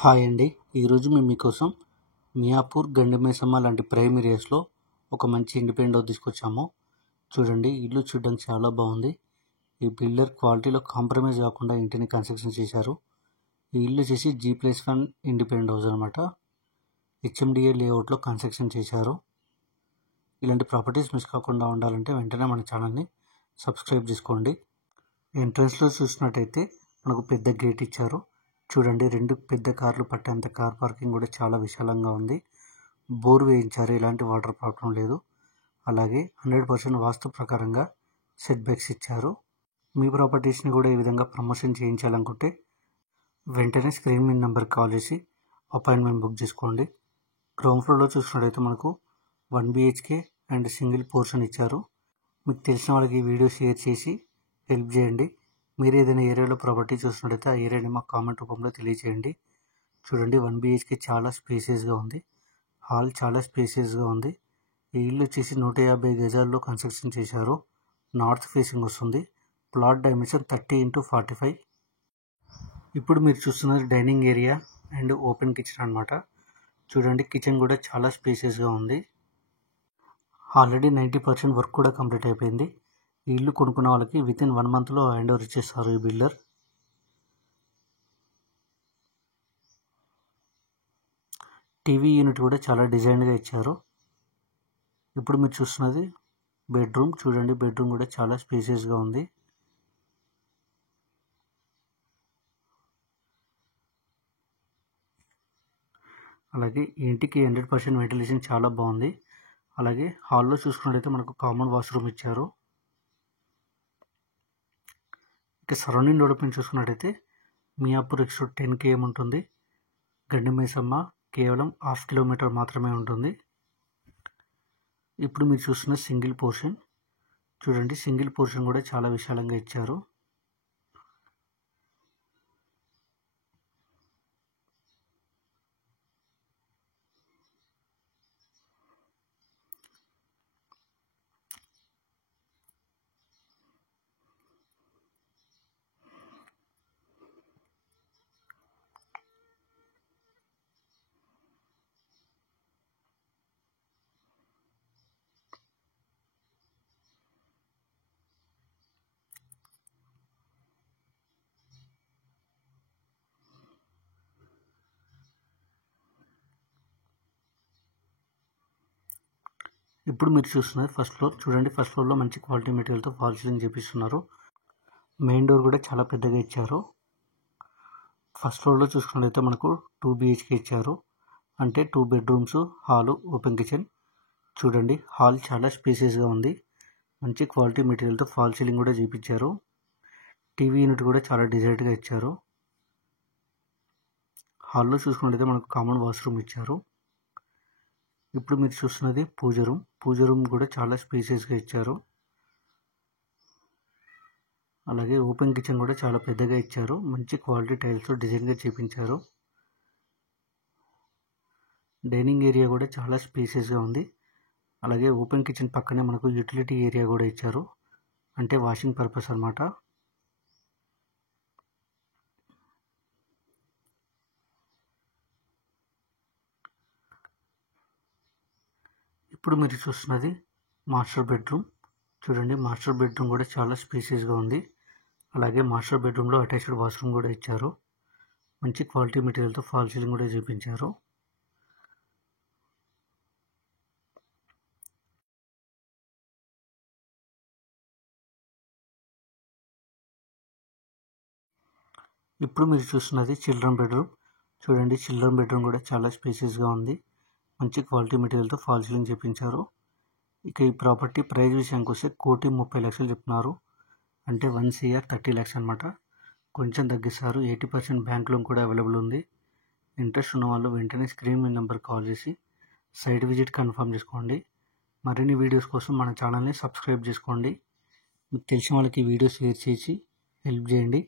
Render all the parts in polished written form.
Hi అండి. ఈరోజు మేము మీకోసం మియాపూర్, గండిమైసమ్మ లాంటి ప్రైమ్ ఏరియాస్లో ఒక మంచి ఇండిపెండెంట్ హౌస్ తీసుకొచ్చాము. చూడండి, ఇల్లు చూడడానికి చాలా బాగుంది. ఈ బిల్డర్ క్వాలిటీలో కాంప్రమైజ్ కాకుండా ఇంటిని కన్స్ట్రక్షన్ చేశారు. ఈ ఇల్లు వచ్చేసి G+1 ఇండిపెండెంట్ హౌస్ అనమాట. HMDA లేఅవుట్లో కన్స్ట్రక్షన్ చేశారు. ఇలాంటి ప్రాపర్టీస్ మిస్ కాకుండా ఉండాలంటే వెంటనే మన ఛానల్ని సబ్స్క్రైబ్ చేసుకోండి. ఎంట్రన్స్లో చూసినట్టయితే మనకు పెద్ద గేట్ ఇచ్చారు. చూడండి, 2 పెద్ద కార్లు పట్టేంత కార్ పార్కింగ్ కూడా చాలా విశాలంగా ఉంది. బోర్ వేయించారు, ఎలాంటి వాటర్ ప్రాబ్లం లేదు. అలాగే 100% వాస్తు ప్రకారంగా సెట్ బ్యాక్స్ ఇచ్చారు. మీ ప్రాపర్టీస్ని కూడా ఈ విధంగా ప్రమోషన్ చేయించాలనుకుంటే వెంటనే స్క్రీన్ మీద నెంబర్కి కాల్ చేసి అపాయింట్మెంట్ బుక్ చేసుకోండి. గ్రౌండ్ ఫ్లోర్లో చూసినట్టయితే మనకు 1 BHK అండ్ సింగిల్ పోర్షన్ ఇచ్చారు. మీకు తెలిసిన వాళ్ళకి ఈ వీడియో షేర్ చేసి హెల్ప్ చేయండి. మీరు ఏదైనా ఏరియాలో ప్రాపర్టీ చూసినట్టయితే ఆ ఏరియాని మాకు కామెంట్ రూపంలో తెలియజేయండి. చూడండి, 1 BHK చాలా స్పేసియస్గా ఉంది. హాల్ చాలా స్పేసియస్గా ఉంది. ఈ ఇల్లు వచ్చేసి 150 గజాల్లో కన్స్ట్రక్షన్ చేశారు. నార్త్ ఫేసింగ్ వస్తుంది. Plot dimension 30x45. ఇప్పుడు మీరు చూస్తున్నది dining area and open kitchen అనమాట. చూడండి, కిచెన్ కూడా చాలా స్పేసియస్గా ఉంది. ఆల్రెడీ 90% వర్క్ కూడా కంప్లీట్ అయిపోయింది. ఈ ఇల్లు కొనుక్కున్న వాళ్ళకి వితిన్ 1 మంత్లో హ్యాండ్ ఓవర్ ఇచ్చేస్తారు ఈ బిల్డర్. టీవీ యూనిట్ కూడా చాలా డిజైన్గా ఇచ్చారు. ఇప్పుడు మీరు చూస్తున్నది బెడ్రూమ్. చూడండి, బెడ్రూమ్ కూడా చాలా స్పేసియస్గా ఉంది. అలాగే ఈ ఇంటికి 100% వెంటిలేషన్ చాలా బాగుంది. అలాగే హాల్లో చూసుకున్నట్టయితే మనకు కామన్ వాష్రూమ్ ఇచ్చారు. ఇక సరౌండింగ్ డెవలప్మెంట్ చూసుకున్నట్టయితే మియాపూర్ ఎక్స్టోర్ 10 km ఉంటుంది. గండిమైసమ్మ కేవలం 1/2 కిలోమీటర్ మాత్రమే ఉంటుంది. ఇప్పుడు మీరు చూస్తున్న సింగిల్ పోర్షన్. చూడండి, సింగిల్ పోర్షన్ కూడా చాలా విశాలంగా ఇచ్చారు. ఇప్పుడు మీరు చూస్తున్నది ఫస్ట్ ఫ్లోర్. చూడండి, ఫస్ట్ ఫ్లోర్లో మంచి క్వాలిటీ మెటీరియల్తో ఫాల్ సీలింగ్ చేపిస్తున్నారు. మెయిన్ డోర్ కూడా చాలా పెద్దగా ఇచ్చారు. ఫస్ట్ ఫ్లోర్లో చూసుకున్నట్లయితే మనకు 2 BHK ఇచ్చారు. అంటే 2 బెడ్రూమ్స్, హాలు, ఓపెన్ కిచెన్. చూడండి, హాల్ చాలా స్పేసియస్గా ఉంది. మంచి క్వాలిటీ మెటీరియల్తో ఫాల్ సీలింగ్ కూడా చేయించారు. టీవీ యూనిట్ కూడా చాలా డిజైన్గా ఇచ్చారు. హాల్లో చూసుకున్నట్లయితే మనకు కామన్ వాష్రూమ్ ఇచ్చారు. ఇప్పుడు మీరు చూస్తున్నది పూజ రూమ్. పూజ రూమ్ కూడా చాలా స్పేసియస్గా ఇచ్చారు. అలాగే ఓపెన్ కిచెన్ కూడా చాలా పెద్దగా ఇచ్చారు. మంచి క్వాలిటీ టైల్స్తో డిజైన్గా చేయించారు. డైనింగ్ ఏరియా కూడా చాలా స్పేసియస్గా ఉంది. అలాగే ఓపెన్ కిచెన్ పక్కనే మనకు యూటిలిటీ ఏరియా కూడా ఇచ్చారు. అంటే వాషింగ్ పర్పస్ అన్నమాట. ఇప్పుడు మీరు చూస్తున్నది మాస్టర్ బెడ్రూమ్. చూడండి, మాస్టర్ బెడ్రూమ్ కూడా చాలా స్పేసియస్గా ఉంది. అలాగే మాస్టర్ బెడ్రూమ్లో అటాచ్డ్ వాష్రూమ్ కూడా ఇచ్చారు. మంచి క్వాలిటీ మెటీరియల్తో ఫాల్ సీలింగ్ కూడా చేయించారు. ఇప్పుడు మీరు చూస్తున్నది చిల్డ్రన్ బెడ్రూమ్. చూడండి, చిల్డ్రన్ బెడ్రూమ్ కూడా చాలా స్పేసియస్గా ఉంది. మంచి క్వాలిటీ మెటీరియల్తో ఫాల్ సీలింగ్ చేయించారు. ఇక ఈ ప్రాపర్టీ ప్రైస్ విషయానికి వస్తే 1,30,00,000 చెప్తున్నారు. అంటే 1,30 lakhs అనమాట. కొంచెం తగ్గిస్తారు. 80% బ్యాంక్ లోన్ కూడా అవైలబుల్ ఉంది. ఇంట్రెస్ట్ ఉన్న వాళ్ళు వెంటనే స్క్రీన్ మీద నెంబర్ కాల్ చేసి సైట్ విజిట్ కన్ఫర్మ్ చేసుకోండి. మరిన్ని వీడియోస్ కోసం మన ఛానల్ని సబ్స్క్రైబ్ చేసుకోండి. మీకు తెలిసిన వాళ్ళకి ఈ వీడియో షేర్ చేసి హెల్ప్ చేయండి.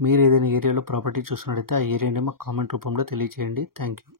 మీరు ఏదైనా ఏరియాలో ప్రాపర్టీ చూస్తున్నట్టయితే ఆ ఏరియాని మాకు కామెంట్ రూపంలో తెలియజేయండి. Thank you.